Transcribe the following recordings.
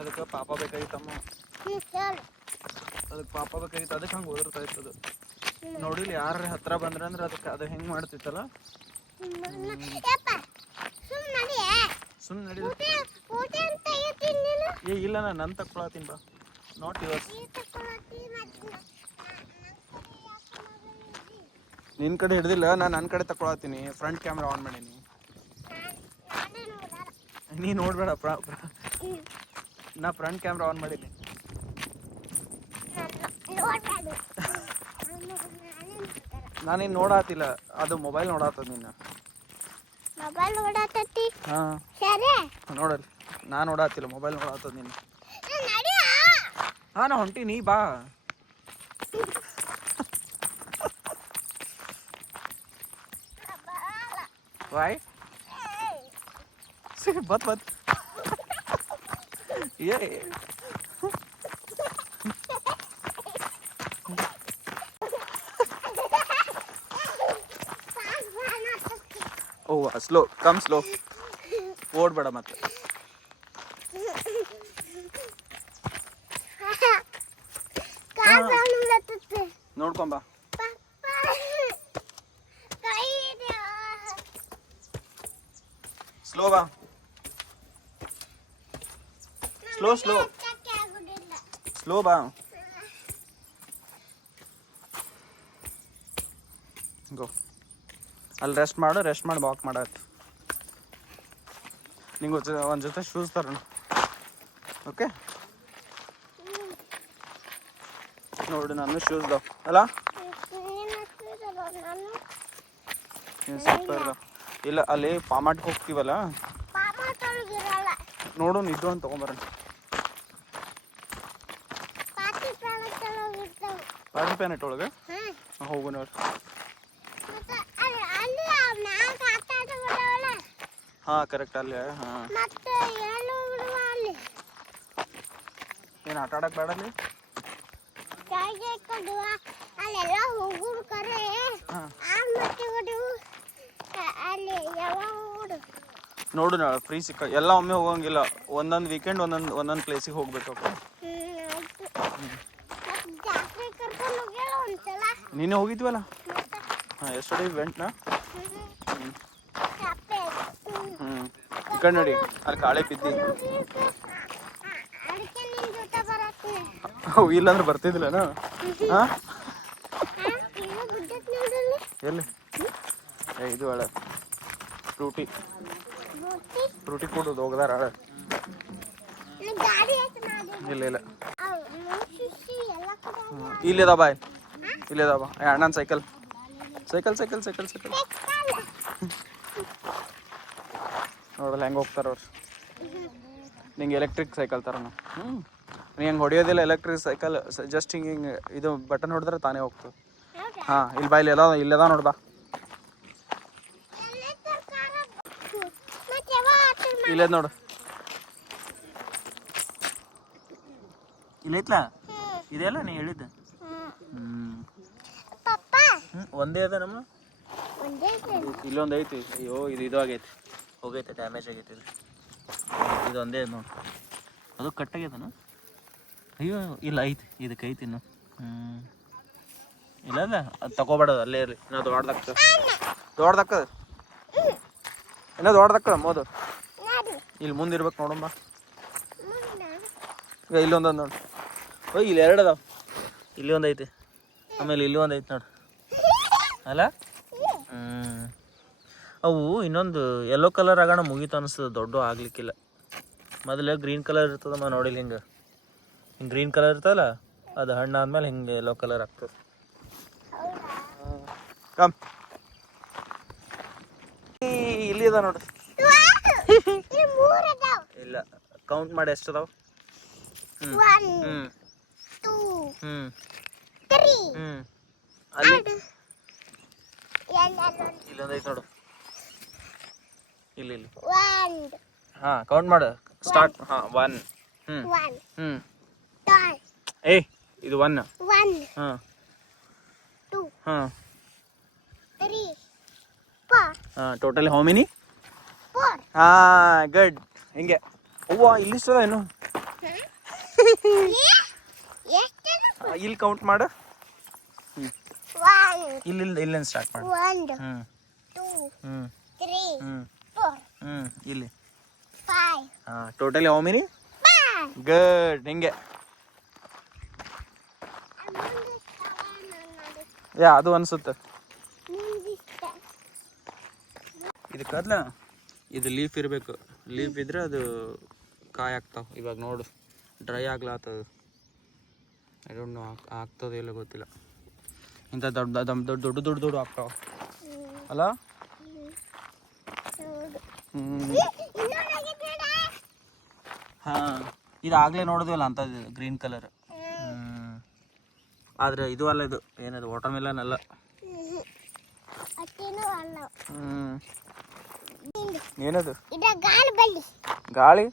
ಅದಕ್ಕೆ ಪಾಪ ಬೇಕಾಗಿತ್ತಮ್ಮ. ಅದಕ್ಕೆ ಪಾಪ ಬೇಕಾಗಿತ್ತು, ಅದಕ್ಕೆ ಹಂಗೆ ಓದಿರ್ತಾ ಇತ್ತದು. ನೋಡಿಲ್ಲ ಯಾರ ಹತ್ರ ಬಂದ್ರೆ ಅಂದ್ರೆ ಅದಕ್ಕೆ ಅದು ಹೆಂಗೆ ಮಾಡ್ತಿತ್ತಲ್ಲ. ಸುಮ್ಮನೆ ನಡಿ. ಏ ಇಲ್ಲ, ನಾನು ನನ್ನ ತಕ್ಕೊಳತ್ತೀನಿ ಬಾ, ನಾಟ್ ಯುವರ್ಸ್. ನಿನ್ನ ಕಡೆ ಹಿಡ್ದಿಲ್ಲ, ನಾನು ನನ್ನ ಕಡೆ ತಗೊಳತ್ತೀನಿ. ಫ್ರಂಟ್ ಕ್ಯಾಮ್ರಾ ಆನ್ ಮಾಡೀನಿ. ನೀ ನೋಡ್ಬೇಡ, ನಾ ಫ್ರಂಟ್ ಕ್ಯಾಮ್ರಾ ಆನ್ ಮಾಡೀನಿ. ನಾನೇನು ನೋಡಾತಿಲ್ಲ, ಅದು ಮೊಬೈಲ್ ನೋಡಾತದ. ನಿನ್ನ ಮೊಬೈಲ್ ನೋಡಾತತಿ. ಹಾಂ ನೋಡಲ್ಲ, ನಾನು ನೋಡಾತಿಲ್ಲ, ಮೊಬೈಲ್ ನೋಡಾತದ ನಿನ್ನ. ಹಾಂ ನಾ ಹೊಂಟೀನಿ, ಬಾ. ವಾಯ್ ಬತ್ ಏ ಓ ಸ್ಲೋ, ಕಮ್ ಸ್ಲೋ, ಓಡ್ಬೇಡ ಮತ್ತೆ. ನೋಡ್ಕೊಂಬ. ಸ್ಲೋ ಬಾ, ಸ್ಲೋ ಸ್ಲೋ ಸ್ಲೋ ಬಾ. ಗೋ, ಅಲ್ಲಿ ರೆಸ್ಟ್ ಮಾಡಿ ವಾಕ್ ಮಾಡತ್ತೆ. ನಿಂಗೆ ಒಂದು ಜೊತೆ ಶೂಸ್ ತರೋಣ, ಓಕೆ? ನೋಡಿ ನಾನು ಶೂಸ್ ದಾವ್ ಅಲ್ಲ, ಇಲ್ಲ ಅಲ್ಲಿ ಪಾಮಾಟ್ಗೆ ಹೋಗ್ತೀವಲ್ಲ, ನೋಡು ನಿದ್ದು ಅಂತ ತೊಗೊಂಬರೋಣ. ಪಾರ್ಟಿ ಪ್ಯಾನೆಟ್ ಒಳಗೆ ಹೋಗೋಣ. ಹಾಂ ಕರೆಕ್ಟ್, ಅಲ್ಲಿ. ಹಾಂ ಏನು ಆಟ ಆಡಕ್ಕೆ ಬೇಡ ಅಲ್ಲಿ? ನೋಡು ನಾಳೆ ಫ್ರೀ ಸಿಕ್ಕ ಎಲ್ಲ ಒಮ್ಮೆ ಹೋಗಂಗಿಲ್ಲ, ಒಂದೊಂದು ವೀಕೆಂಡ್ ಒಂದೊಂದು ಪ್ಲೇಸಿಗೆ ಹೋಗ್ಬೇಕು. ನೀನೇ ಹೋಗಿದ್ವಲ್ಲ. ಹಾಂ ಎಸ್ಟರ್ಡೇ ಇವೆಂಟ್ನಾ. ಈ ಕಡೆ ನೋಡಿ, ಅಲ್ಲಿ ಕಾಳೆ ಬಿದ್ದಿ. ಅವು ಇಲ್ಲಾಂದ್ರೆ ಬರ್ತಿದ್ದಿಲ್ಲನ. ಹಾಂ ಎಲ್ಲಿ ಇದು ಒಳ್ಳೆ ಫ್ರೂಟಿ ಕೊಡೋದು ಹೋಗದಾರ. ಇಲ್ಲ ಇಲ್ಲಿದ ಬಾಯ್, ಇಲ್ಲಿದ ಬಾ. ಅಣ್ಣನ ಸೈಕಲ್ ನೋಡಲ್ಲ ಹೆಂಗೆ ಹೋಗ್ತಾರ ಅವ್ರು. ನಿಂಗೆ ಎಲೆಕ್ಟ್ರಿಕ್ ಸೈಕಲ್ ತರೋಣ. ನೀ ಹೆಂಗೆ ಹೊಡಿಯೋದಿಲ್ಲ ಎಲೆಕ್ಟ್ರಿಕ್ ಸೈಕಲ್, ಜಸ್ಟ್ ಹಿಂಗೆ ಇದು ಬಟನ್ ಹೊಡೆದ್ರೆ ತಾನೇ ಹೋಗ್ತದೆ. ಹಾಂ ಇಲ್ಲಿ ಬಾ, ಇಲ್ಲದ ನೋಡಿ ಬಾ. ಇಲ್ಲದ ನೋಡು, ಇಲ್ಲೈತ್ಲ, ಇದೆಯಲ್ಲ ನೀ ಹೇಳಿದ್ದ. ಒಂದೇ ಅದ ನಮ್ಮ, ಇಲ್ಲೊಂದು ಐತಿ. ಅಯ್ಯೋ ಇದು ಆಗೈತಿ, ಹೋಗೈತೆ, ಡ್ಯಾಮೇಜ್ ಆಗೈತಿ. ಇದೊಂದೇ ನೋಡಿ, ಅದು ಕಟ್ಟಾಗ್ಯದನ. ಅಯ್ಯೋ ಇಲ್ಲ, ಐತಿ, ಇದಕ್ಕೆ ಐತಿ ಇನ್ನು. ಇಲ್ಲದ ಅದು ತಗೋಬೇಡದು, ಅಲ್ಲೇ ಇರಲಿ. ಇನ್ನೂ ದೊಡ್ಡದಕ್ಕದ ಇನ್ನೂ ದೊಡ್ಡದಕ್ಕದ ಮೋದು. ಇಲ್ಲಿ ಮುಂದೆ ಇರ್ಬೇಕು ನೋಡಮ್ಮ. ಈಗ ಇಲ್ಲೊಂದು ನೋಡಿ. ಓಯ್ ಇಲ್ಲಿ ಎರಡು ಅದಾವ, ಇಲ್ಲಿ ಒಂದು ಐತಿ, ಆಮೇಲೆ ಇಲ್ಲಿ ಒಂದು ಐತಿ ನೋಡು ಅಲ್ಲ. ಅವು ಇನ್ನೊಂದು ಯೆಲ್ಲೋ ಕಲರ್ ಆಗೋಣ ಮುಗೀತು ಅನಿಸ್ತದೆ, ದೊಡ್ಡ ಆಗ್ಲಿಕ್ಕಿಲ್ಲ. ಮೊದಲು ಗ್ರೀನ್ ಕಲರ್ ಇರ್ತದಮ್ಮ, ನೋಡಿಲ್ಲ ಹಿಂಗೆ ಗ್ರೀನ್ ಕಲರ್ ಇರ್ತದಲ್ಲ, ಅದು ಹಣ್ಣು ಆದ್ಮೇಲೆ ಹಿಂಗೆ ಯೆಲ್ಲೋ ಕಲರ್ ಆಗ್ತದೆ. ಕಮ್ ಇಲ್ಲಿ ಅದ ನೋಡ್ರಿ. ಇಲ್ಲ ಕೌಂಟ್ ಮಾಡಿ ಎಷ್ಟು ಅದಾವ. ಅಲ್ಲಿ ಇಲ್ಲೊಂದು ಐತೆ ನೋಡು, ಇಲ್ಲಿ ಹಾಂ ಕೌಂಟ್ ಮಾಡು, ಸ್ಟಾರ್ಟ್. ಹಾಂ 1. ಏಯ್ ಇದು 1. ಹಾಂ 2 ಹಾಂ 3 4 ಹಾಂ ಟೋಟಲಿ ಹೌ ಮೆನಿ? 4. ಹಾಂ ಗುಡ್. ಹಿಂಗೆ ಅವ್ವ ಇಲ್ಲಿಷ್ಟದ ಏನು ಇಲ್ಲಿ ಕೌಂಟ್ ಮಾಡು. ಇಲ್ಲಿಂದ ಸ್ಟಾರ್ಟ್ ಮಾಡು. 1 ಹ್ಞೂ 2 ಹ್ಞೂ 3 ಹ್ಞೂ 4 ಹ್ಞೂ ಇಲ್ಲಿ 5 ಹಾಂ ಟೋಟಲಿ ಹೌ ಮೆನಿ? ಗುಡ್. ಹಿಂಗೆ ಯಾ ಅದು ಅನ್ಸುತ್ತೆ. ಇದು ಕದ್ಲ ಇದು ಲೀಫ್ ಇರಬೇಕು. ಲೀಫ್ ಇದ್ರೆ ಅದು ಕಾಯಿ ಆಗ್ತಾವ. ಇವಾಗ ನೋಡು ಡ್ರೈ ಆಗ್ಲಾತದ. ಐ ಡೋಂಟ್ ನೋ ಆಗ್ತದೆ ಇಲ್ಲ ಗೊತ್ತಿಲ್ಲ. ಇಂಥ ದೊಡ್ಡ ದೊಡ್ಡ ದೊಡ್ಡ ದೊಡ್ಡ ದೊಡ್ಡ ಆಗ್ತಾವ ಅಲ್ಲ. ಹಾಂ ಇದು ಆಗಲೇ ನೋಡಿದ್ವಲ್ಲ ಅಂತ ಗ್ರೀನ್ ಕಲರ್. ಆದರೆ ಇದು ಅಲ್ಲ, ಇದು ಏನದು ವಾಟರ್ ಮೆಲನ್ ಅಲ್ಲ. ಏನದು ಗಾಳಿ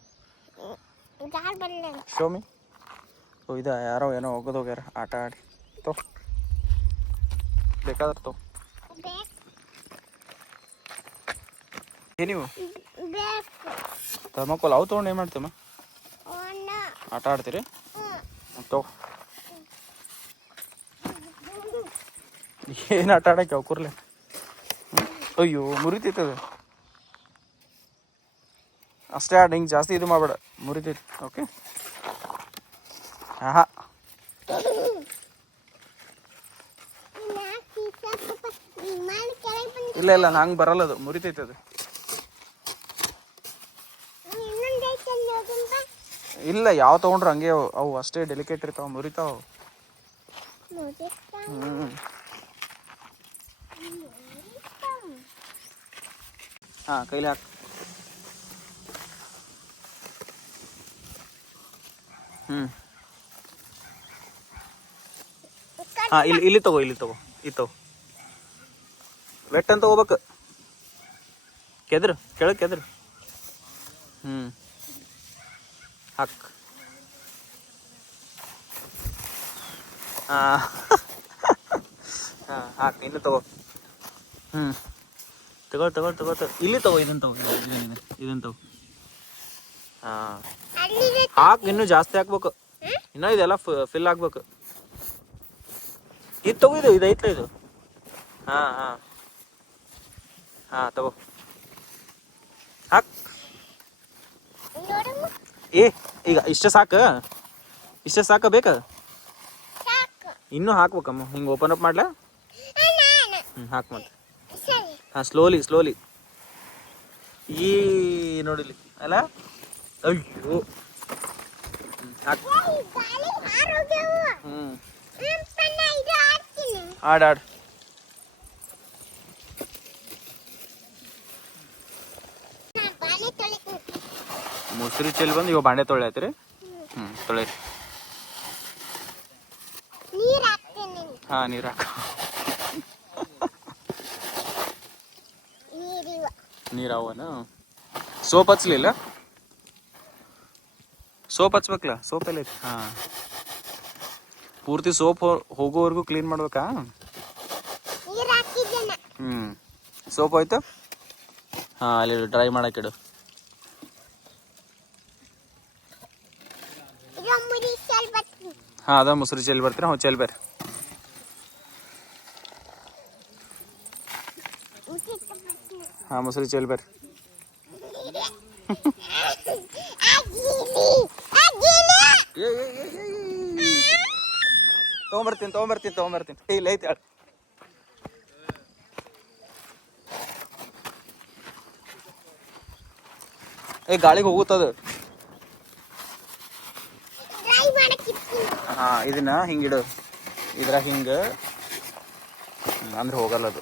ಶೋಮಿ. ಓ ಇದು ಯಾರೋ ಏನೋ ಹೋಗೋಗ್ಯಾರ ಆಟ ಆಡಿ. ತೋ ಬೇಕಾದ್ರೆ ತೋ ನೀವು ಥರ್ಮಕೋಲ್ ಅವು ತೊಗೊಂಡು ಏನು ಮಾಡ್ತೀಮ್ಮ? ಆಟ ಆಡ್ತೀರಿ? ತೋ ಏನು ಆಟ ಆಡಕ್ಕೆ ಅವಕೂರ್ಲೆ. ಅಯ್ಯೋ ಮುರಿತೈತದ ಅಷ್ಟೇ. ಆಡ ಹಿಂಗೆ ಜಾಸ್ತಿ ಇದು ಮಾಡಬೇಡ, ಮುರಿತೈತಿ. ಓಕೆ. ಆಹಾ ಇಲ್ಲ ಇಲ್ಲ ನಂಗೆ ಬರಲ್ಲ, ಅದು ಮುರಿತೈತದು. ಇಲ್ಲ ಯಾವ ತೊಗೊಂಡ್ರು ಹಂಗೆ ಅವು ಅಷ್ಟೇ ಡೆಲಿಕೇಟ್ ಇರ್ತಾವ, ಮುರಿತಾವ. ಹಾಂ ಕೈಲಿ ಹಾಕು. ಹಾಂ ಇಲ್ಲಿ ತಗೋ, ಇಲ್ಲಿ ತಗೋ, ಇದು ತಗೋ. ವೆಟ್ ಅಂತ ಹೋಗ್ಬೇಕು. ಕೆದ್ರು ಕೆಳಗೆ ಕೆದ್ರು. ಹಾಕ್. ಹಾಂ ಹಾಕ್. ಇನ್ನು ತಗೋ. ತಗೋ. ಇಲ್ಲಿ ತಗೋ, ಇದನ್ನು ತಗೋ, ಇದನ್ನು ತಗೋ. ಹಾಂ ಹಾಕ್. ಇನ್ನೂ ಜಾಸ್ತಿ ಹಾಕ್ಬೇಕು. ಇನ್ನೂ ಇದೆಲ್ಲ ಫಿಲ್ ಆಗ್ಬೇಕು. ಇದು ತಗೋ, ಇದು ಐತ್ಲ ಇದು. ಹಾಂ ತಗೋ ಹಾಕ್. ಈಗ ಇಷ್ಟ ಸಾಕ ಬೇಕಾ? ಇನ್ನೂ ಹಾಕ್ಬೇಕಮ್ಮ. ಹಿಂಗೆ ಓಪನ್ ಅಪ್ ಮಾಡ್ಲಾ? ಹಾಕ್ ಮತ್ತೆ. ಹಾಂ ಸ್ಲೋಲಿ ಈ ನೋಡಿಲಿ ಅಲ್ಲ. ಅಯ್ಯೋ ಹಾಕ್. ಆಡ್ ಮುಸ್ರಿ ಚೆಲ್ಲಿ ಬಂದು ಇವಾಗ ಬಾಂಡೆ ತೊಳೆ ಆಯ್ತು ರೀ. ತೊಳೆ. ಹಾಂ ನೀರು ಹಾಕ. ನೀರು ಅವನ ಸೋಪ್ ಹಚ್ಲಿಲ್ಲ? ಸೋಪ್ ಹಚ್ಬೇಕಲ್ಲ, ಸೋಪ್ ಎಲ್ಲ ಐತಿ. ಹಾಂ ಪೂರ್ತಿ ಸೋಪ್ ಹೋಗೋವರೆಗೂ ಕ್ಲೀನ್ ಮಾಡ್ಬೇಕಾ? ಸೋಪ್ ಹೋಯ್ತು. ಹಾಂ ಅಲ್ಲಿ ಡ್ರೈ ಮಾಡಕ್ಕಿಡು. ಹಾಂ ಅದ ಮುಸ್ರಿ ಚೆಲ್ಲಿ ಬರ್ತೀರಾ? ಹ್ಞೂ ಚೆಲ್ಲಿ ಬರ್ರಿ. ಹಾಂ ಮುಸ್ರಿ ಚೆಲ್ಲಿ ಬರ್ರಿ. ತೊಗೊಂಬರ್ತೀನಿ. ಇಲ್ಲ ಐತಿ. ಗಾಳಿಗೆ ಹೋಗುತ್ತದ. ಹಾಂ ಇದನ್ನ ಹಿಂಗಿಡು, ಇದ್ರಾಗ ಹಿಂಗೆ ಅಂದ್ರೆ ಹೋಗಲ್ಲ ಅದು.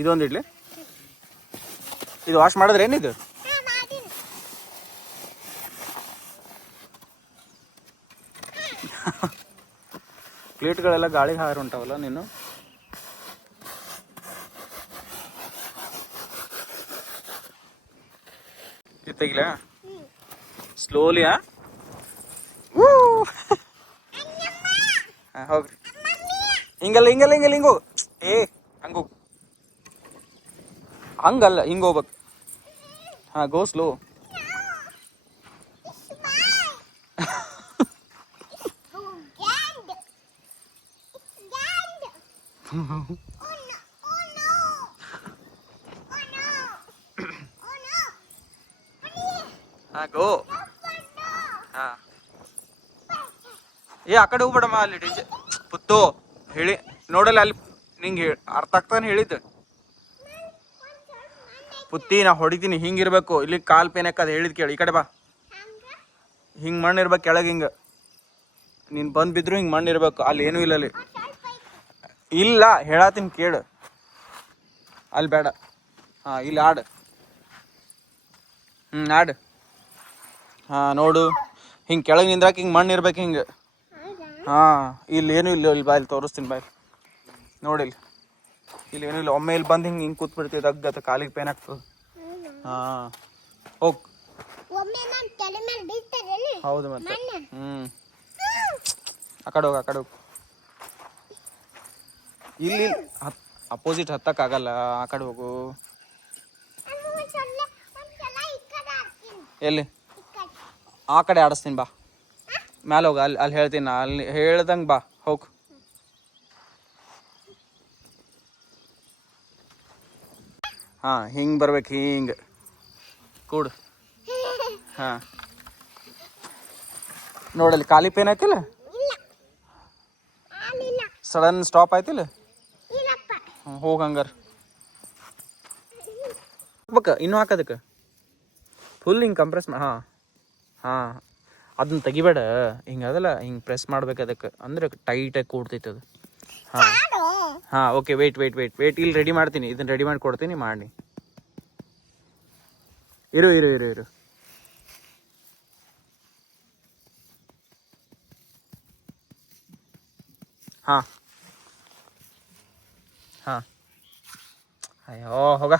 ಇದೊಂದು ಇಡ್ಲಿ. ಇದು ವಾಶ್ ಮಾಡಿದ್ರೆ ಏನಿದು? ಪ್ಲೇಟ್ಗಳೆಲ್ಲ ಗಾಳಿಗೆ ಹಾರಿ ಉಂಟಾವಲ್ಲ ನೀನು. ತೆಗಿಲ ಸ್ಲೋಲಿ. ಹಾಂ ಹೋಗ್ರಿ ಹಿಂಗಲ್ಲ ಹಿಂಗಲ್ಲ ಹಿಂಗಲ್ಲ ಹಿಂಗೆ ಹೋಗು ಏ ಹಂಗೆ ಹೋಗು ಹಂಗಲ್ಲ ಹಿಂಗೆ ಹೋಗ್ಬೇಕು ಹಾಂ ಗೋ ಸ್ಲೋ ಹಾಂ ಗೋ ಹಾಂ ಏ ಆ ಕಡೆ ಹೋಗ್ಬೇಡಮ್ಮ ಅಲ್ಲಿ ಡಿಜೆ ಪುತ್ತು ಹೇಳಿ ನೋಡಲ್ಲ ಅಲ್ಲಿ ನಿಂಗೆ ಅರ್ಥ ಆಗ್ತಾನೆ ಹೇಳಿದ್ದು ಪುತ್ತಿ ನಾ ಹೊಡಿತೀನಿ ಹಿಂಗಿರ್ಬೇಕು ಇಲ್ಲಿ ಕಾಲ್ ಪೇನಕ್ಕ ಅದು ಹೇಳಿದ್ ಕೇಳಿ ಈ ಕಡೆ ಬಾ ಹಿಂಗೆ ಮಣ್ಣು ಇರ್ಬೇಕು ಕೆಳಗೆ ಹಿಂಗೆ ನೀನು ಬಂದು ಬಿದ್ರು ಹಿಂಗೆ ಮಣ್ಣು ಇರ್ಬೇಕು ಅಲ್ಲಿ ಏನೂ ಇಲ್ಲ ಅಲ್ಲಿ ಇಲ್ಲ ಹೇಳತ್ತೀನಿ ಕೇಳು ಅಲ್ಲಿ ಬೇಡ ಹಾಂ ಇಲ್ಲಿ ಆಡು ಆಡು ಹಾಂ ನೋಡು ಹಿಂಗೆ ಕೆಳಗೆ ನಿಂದ್ರಾಕ ಹಿಂಗೆ ಮಣ್ಣು ಇರ್ಬೇಕು ಹಿಂಗೆ ಹಾಂ ಇಲ್ಲಿ ಏನೂ ಇಲ್ಲ ಇಲ್ಲಿ ಬಾ ಇಲ್ಲಿ ತೋರಿಸ್ತೀನಿ ಬಾಯ್ ನೋಡಿಲ್ಲಿ ಇಲ್ಲಿ ಏನೂ ಇಲ್ಲ ಒಮ್ಮೆ ಇಲ್ಲಿ ಬಂದು ಹಿಂಗೆ ಕೂತ್ಬಿಡ್ತೀವಿ ಅಗ್ಗತ್ತ ಕಾಲಿಗೆ ಪೇನ್ ಆಗ್ತದೆ ಹಾಂ ಹೋಗ್ ಹೌದು ಮತ್ತೆ ಆ ಕಡೆ ಹೋಗು ಇಲ್ಲಿ ಅಪೋಸಿಟ್ ಹತ್ತಕ್ಕಾಗಲ್ಲ ಆ ಕಡೆ ಹೋಗು ಎಲ್ಲಿ ಆ ಕಡೆ ಆಡಿಸ್ತೀನಿ ಬಾ ಮ್ಯಾಲೆ ಹೋಗ ಅಲ್ಲಿ ಹೇಳ್ತೀನಿ ನಾ ಅಲ್ಲಿ ಹೇಳ್ದಂಗೆ ಬಾ ಹೋಗು ಹಾಂ ಹಿಂಗೆ ಬರ್ಬೇಕು ಹಿಂಗೆ ಕೂಡು ಹಾಂ ನೋಡಲ್ಲಿ ಖಾಲಿ ಪೇನ್ ಆಯ್ತಿಲ್ಲ ಸಡನ್ ಸ್ಟಾಪ್ ಆಯ್ತಿಲ್ಲ ಹೋಗಿ ಹಂಗಾರ ಹೋಗ್ಬೇಕ ಇನ್ನೂ ಹಾಕೋದಕ್ಕೆ ಫುಲ್ ಹಿಂಗೆ ಕಂಪ್ರೆಸ್ ಹಾಂ ಹಾಂ ಅದನ್ನ ತೆಗಿಬೇಡ ಹಿಂಗೆ ಅದಲ್ಲ ಹಿಂಗೆ ಪ್ರೆಸ್ ಮಾಡ್ಬೇಕು ಅದಕ್ಕೆ ಅಂದ್ರೆ ಟೈಟಾಗಿ ಕೂಡ್ತೈತೆ ಅದು ಹಾಂ ಹಾಂ ಓಕೆ ವೇಟ್ ಇಲ್ಲಿ ರೆಡಿ ಮಾಡ್ತೀನಿ ಇದನ್ನ ರೆಡಿ ಮಾಡಿ ಕೊಡ್ತೀನಿ ಮಾಡಿ ಇರು ಹಾಂ ಅಯ್ಯೋ ಹೋಗ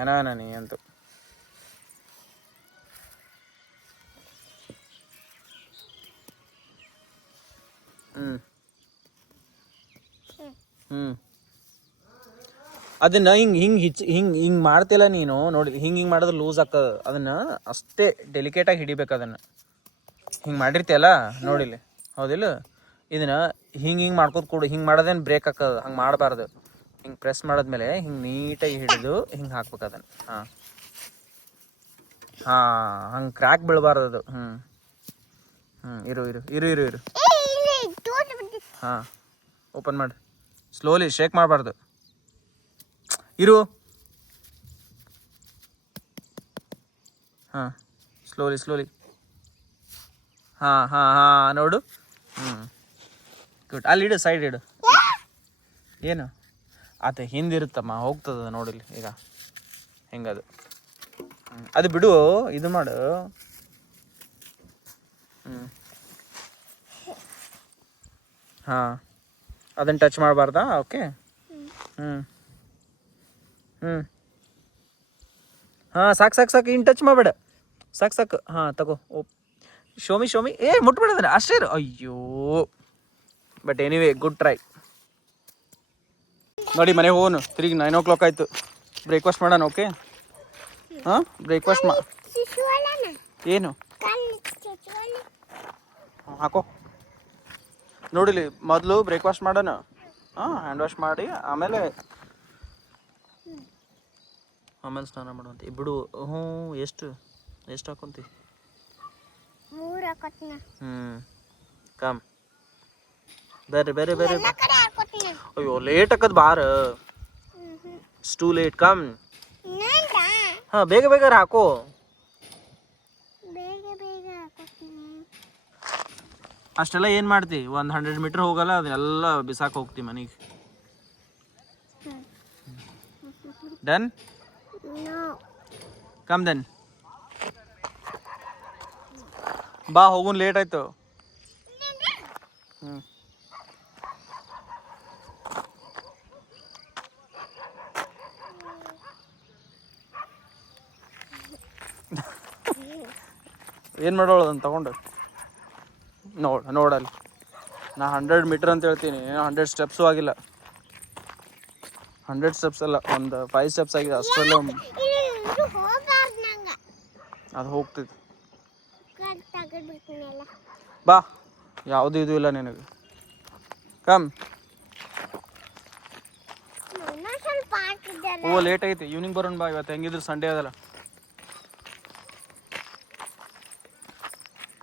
ಏನೋ ನೀ ಅಂತೂ ಅದನ್ನ ಹಿಂಗೆ ಮಾಡ್ತಿಲ್ಲ ನೀನು ನೋಡಿ ಹಿಂಗೆ ಮಾಡಿದ್ರೆ ಲೂಸ್ ಆಗ್ತದೆ ಅದನ್ನ ಅಷ್ಟೇ ಡೆಲಿಕೇಟಾಗಿ ಹಿಡಿಬೇಕು ಅದನ್ನ ಹಿಂಗೆ ಮಾಡಿರ್ತೀಯಲ್ಲ ನೋಡಿಲಿ ಹೌದಿಲ್ಲ ಇದನ್ನ ಹಿಂಗೆ ಮಾಡ್ಕೋತ ಕೊಡು ಹಿಂಗೆ ಮಾಡೋದೇನು ಬ್ರೇಕ್ ಹಾಕೋದು ಹಂಗೆ ಮಾಡಬಾರ್ದು ಹಿಂಗೆ ಪ್ರೆಸ್ ಮಾಡಿದ್ಮೇಲೆ ಹಿಂಗೆ ನೀಟಾಗಿ ಹಿಡಿದು ಹಿಂಗೆ ಹಾಕ್ಬೇಕು ಅದನ್ನು ಹಾಂ ಹಂಗೆ ಕ್ರ್ಯಾಕ್ ಬೀಳಬಾರ್ದು ಅದು ಇರು ಹಾಂ ಓಪನ್ ಮಾಡಿ ಸ್ಲೋಲಿ ಶೇಕ್ ಮಾಡಬಾರ್ದು ಇರು ಹಾಂ ಸ್ಲೋಲಿ ಹಾಂ ನೋಡು ಗುಡ್ ಅಲ್ಲಿ ಇಡು ಸೈಡ್ ಇಡು ಏನು ಆತ ಹಿಂದಿರುತ್ತಮ್ಮ ಹೋಗ್ತದ ನೋಡಿಲಿ ಈಗ ಹೆಂಗದು ಅದು ಬಿಡು ಇದು ಮಾಡು ಹಾಂ ಅದನ್ನು ಟಚ್ ಮಾಡಬಾರ್ದಾ ಓಕೆ ಹಾಂ ಸಾಕು ಇನ್ನು ಟಚ್ ಮಾಡಬೇಡ ಸಾಕು ಹಾಂ ತಗೋ ಓ ಶೋಮಿ ಏ ಮುಟ್ಬಿಡೋದ್ರೆ ಅಷ್ಟೇ ಇರು ಅಯ್ಯೋ ಬಟ್ ಎನಿವೇ ಗುಡ್ ಟ್ರೈ ನೋಡಿ ಮನೆ ಹೋಗೋನು ತಿರುಗಿ 9 o'clock ಆಯಿತು ಬ್ರೇಕ್ಫಾಸ್ಟ್ ಮಾಡೋಣ ಓಕೆ ಹಾಂ ಬ್ರೇಕ್ಫಾಸ್ಟ್ ಏನು ಹಾಕೋ ನೋಡಿಲಿ ಮೊದಲು ಬ್ರೇಕ್ಫಾಸ್ಟ್ ಮಾಡೋಣ ಹಾಂ ಹ್ಯಾಂಡ್ ವಾಶ್ ಮಾಡಿ ಆಮೇಲೆ ಸ್ನಾನ ಮಾಡುವಂತೆ ಬಿಡು ಎಷ್ಟು ಹಾಕೊಂತಿ 3 ಹಾಕೋತೀನಿ ಕಮ್ ಬೇರೆ ಅಯ್ಯೋ ಲೇಟ್ ಆಕದ್ ಬಾರ ಟೂ ಲೇಟ್ ಕಮ್ ಹಾಂ ಬೇಗ ಹಾಕೋ ಅಷ್ಟೆಲ್ಲ ಏನು ಮಾಡ್ತಿ 100 ಮೀಟರ್ ಹೋಗಲ್ಲ ಅದೆಲ್ಲ ಬಿಸಾಕ್ ಹೋಗ್ತಿ ಮನೆಗೆ ಡನ್ ಕಮ್ ದೆನ್ ಬಾ ಹೋಗುನ್ ಲೇಟ್ ಆಯ್ತು ಏನು ಮಾಡೋಳು ಅದನ್ನು ತಗೊಂಡು ನೋಡಲ್ಲಿ ನಾ 100 ಮೀಟ್ರ್ ಅಂತ ಹೇಳ್ತೀನಿ, 100 ಸ್ಟೆಪ್ಸು ಆಗಿಲ್ಲ. 100 ಸ್ಟೆಪ್ಸ್ ಅಲ್ಲ, ಒಂದು 5 ಸ್ಟೆಪ್ಸ್ ಆಗಿದೆ ಅಷ್ಟರಲ್ಲೇ. ಅದು ಹೋಗ್ತೈತಿ. ಬಾ, ಯಾವುದು ಇದು ಇಲ್ಲ ನಿನಗೆ. ಕಮ್. ಓ ಲೇಟ್ ಐತಿ, ಈವ್ನಿಂಗ್ ಬರೋಣ ಬಾ. ಇವತ್ತು ಹೆಂಗಿದ್ರು ಸಂಡೇ ಅದಲ್ಲ.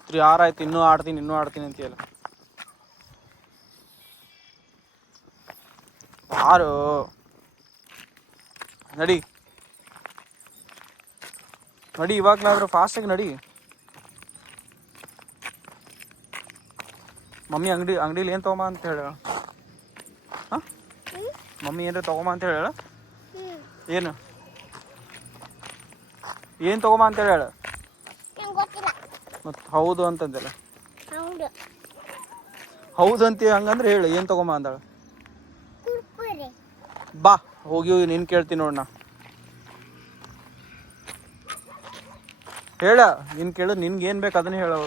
3 hour ಆಯ್ತು, ಇನ್ನೂ ಆಡ್ತೀನಿ ಅಂತೀಯಲ್ಲ. ಯಾರು ನಡಿ ಇವಾಗಲಾದ್ರೂ ಫಾಸ್ಟಾಗಿ ನಡಿ. ಮಮ್ಮಿ ಅಂಗಡಿಲಿ ಏನು ತೊಗೊಂಬ ಅಂತ ಹೇಳ. ಹಾಂ, ಮಮ್ಮಿ ಏನಾರ ತೊಗೊಂಬ ಅಂತ ಹೇಳ. ಏನು ತೊಗೊಂಬ ಅಂತ ಹೇಳ. ಮತ್ತು ಹೌದು ಅಂತಂದಲ್ಲ. ಹೌದು ಅಂತೀಯ, ಹಂಗಂದ್ರೆ ಹೇಳು ಏನು ತೊಗೊಂಬ ಅಂದಾಳ. ಬಾ ಹೋಗಿ ನೀನು ಕೇಳ್ತೀನಿ ನೋಡಣ್ಣ. ಹೇಳ, ನೀನು ಕೇಳು, ನಿನ್ಗೆ ಏನು ಬೇಕು ಅದನ್ನೇ ಹೇಳೋ.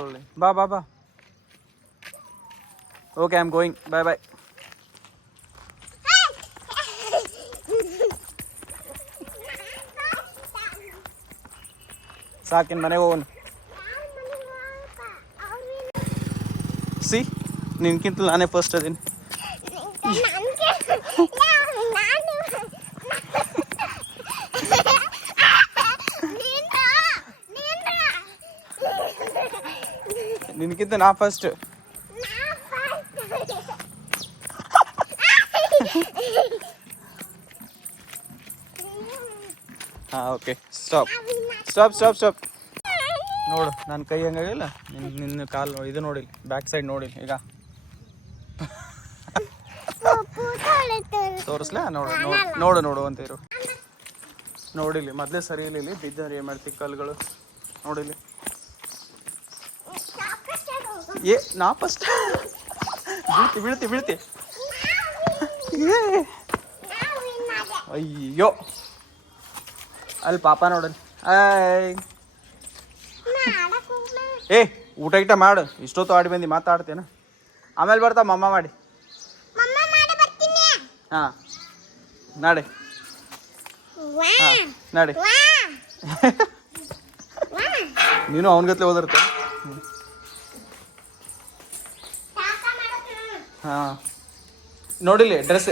ಬಾ ಬಾ ಬಾ. Okay, I am going. Bye. ಸಾಕಿನ್ ಮನೆಗೆ ಹೋಗೋಣ. ಸಿ, ನಿನ್ಕಿಂತ ನಾನೇ ಫಸ್ಟ್ ಅದೀನಿ. ನಿನ್ಕಿಂತ ನಾ ಫಸ್ಟ್. ಹಾಂ, ಓಕೆ, ಸ್ಟಾಪ್. ನೋಡು ನನ್ನ ಕೈ ಹಂಗಾಗಿಲ್ಲ, ನಿನ್ನ ಕಾಲು ಇದು ನೋಡಿಲ್ಲ, ಬ್ಯಾಕ್ ಸೈಡ್ ನೋಡಿಲ್ಲ. ಈಗ ತೋರಿಸ್ಲಾ? ನೋಡು ಅಂತ ಇರು. ನೋಡಿಲಿ ಮೊದಲೇ ಸರಿ ಇಲ್ಲ, ಬಿದ್ದರೆ ಏನು ಮಾಡ್ತಿ ಕಲ್ಗಳು. ನೋಡಿಲಿ ನಾ ಫಸ್ಟ್. ಬೀಳ್ತಿ. ಅಯ್ಯೋ, ಅಲ್ಲಿ ಪಾಪ ನೋಡಲಿ. ಊಟ ಮಾಡು. ಇಷ್ಟೊತ್ತು ಆಡಿ ಬಂದು ಮಾತಾಡ್ತೇನ, ಆಮೇಲೆ ಬರ್ತಾ ಮಮ್ಮ ಮಾಡಿ. ಹಾಂ, ನಾಡಿ. ನೀನು ಅವನಗತ್ಲೆ ಓದಿರ್ತೆ. ಹಾಂ, ನೋಡಿಲಿ ಡ್ರೆಸ್